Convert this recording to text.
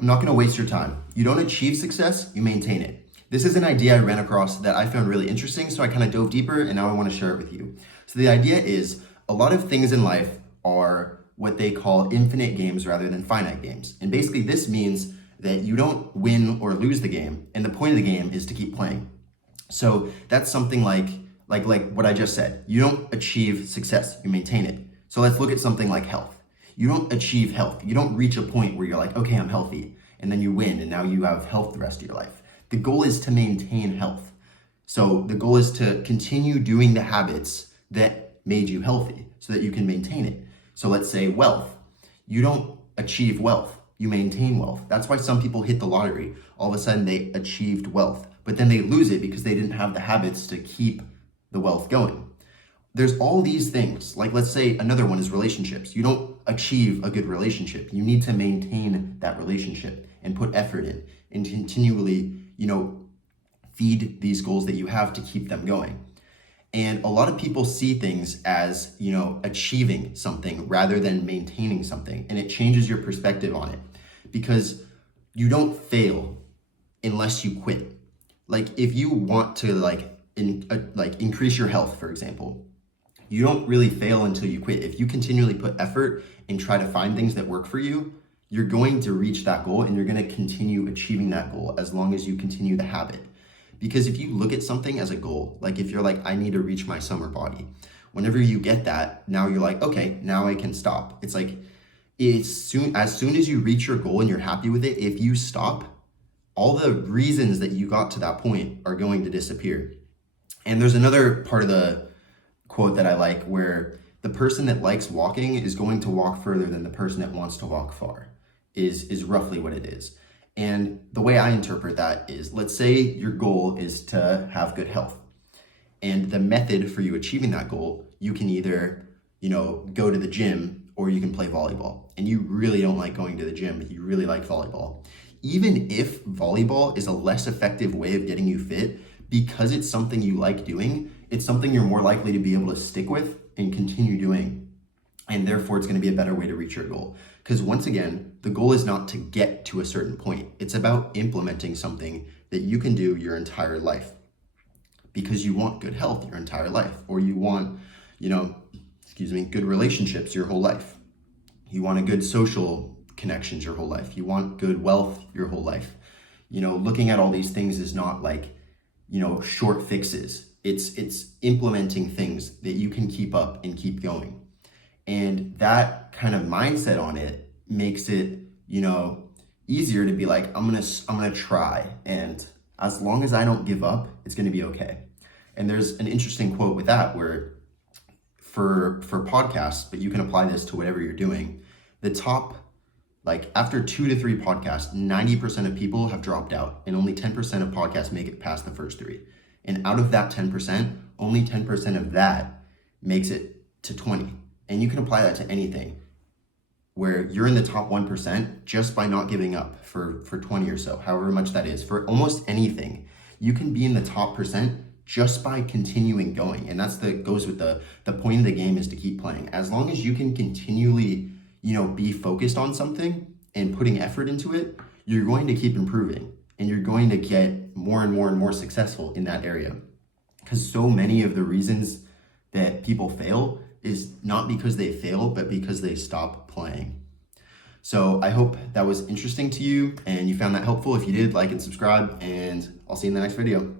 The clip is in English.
I'm not gonna waste your time. You don't achieve success, you maintain it. This is an idea I ran across that I found really interesting, so I kind of dove deeper and now I wanna share it with you. So the idea is a lot of things in life are what they call infinite games rather than finite games. And basically this means that you don't win or lose the game, and the point of the game is to keep playing. So that's something like what I just said. You don't achieve success, you maintain it. So let's look at something like health. You don't achieve health. You don't reach a point where you're like, okay, I'm healthy, and then you win, and now you have health the rest of your life. The goal is to maintain health. So the goal is to continue doing the habits that made you healthy so that you can maintain it. So let's say wealth. You don't achieve wealth, you maintain wealth. That's why some people hit the lottery. All of a sudden they achieved wealth, but then they lose it because they didn't have the habits to keep the wealth going. There's all these things, like let's say another one is relationships. You don't achieve a good relationship. You need to maintain that relationship and put effort in and continually, feed these goals that you have to keep them going. And a lot of people see things as, achieving something rather than maintaining something. And it changes your perspective on it because you don't fail unless you quit. Like if you want to increase your health, for example, you don't really fail until you quit. If you continually put effort and try to find things that work for you, you're going to reach that goal and you're going to continue achieving that goal as long as you continue the habit. Because if you look at something as a goal, like if you're like, I need to reach my summer body, whenever you get that, now you're like, okay, now I can stop. It's like, as soon as you reach your goal and you're happy with it, if you stop, all the reasons that you got to that point are going to disappear. And there's another part of the quote that I like where the person that likes walking is going to walk further than the person that wants to walk far, is roughly what it is. And the way I interpret that is, let's say your goal is to have good health. And the method for you achieving that goal, you can either, go to the gym or you can play volleyball. And you really don't like going to the gym, but you really like volleyball. Even if volleyball is a less effective way of getting you fit, because it's something you like doing, it's something you're more likely to be able to stick with and continue doing. And therefore, it's going to be a better way to reach your goal. Because once again, the goal is not to get to a certain point. It's about implementing something that you can do your entire life. Because you want good health your entire life. Or you want, good relationships your whole life. You want a good social connections your whole life. You want good wealth your whole life. Looking at all these things is not like, short fixes. It's implementing things that you can keep up and keep going. And that kind of mindset on it makes it, easier to be like, I'm gonna try. And as long as I don't give up, it's gonna be okay. And there's an interesting quote with that where for podcasts, but you can apply this to whatever you're doing, the top, after 2 to 3 podcasts, 90% of people have dropped out and only 10% of podcasts make it past the first 3. And out of that 10%, only 10% of that makes it to 20. And you can apply that to anything where you're in the top 1% just by not giving up for 20 or so, however much that is. For almost anything, you can be in the top percent just by continuing going. And that's goes with the point of the game is to keep playing. As long as you can continually, be focused on something and putting effort into it, you're going to keep improving and you're going to get more and more and more successful in that area. Because so many of the reasons that people fail is not because they fail, but because they stop playing. So I hope that was interesting to you and you found that helpful. If you did, like and subscribe, and I'll see you in the next video.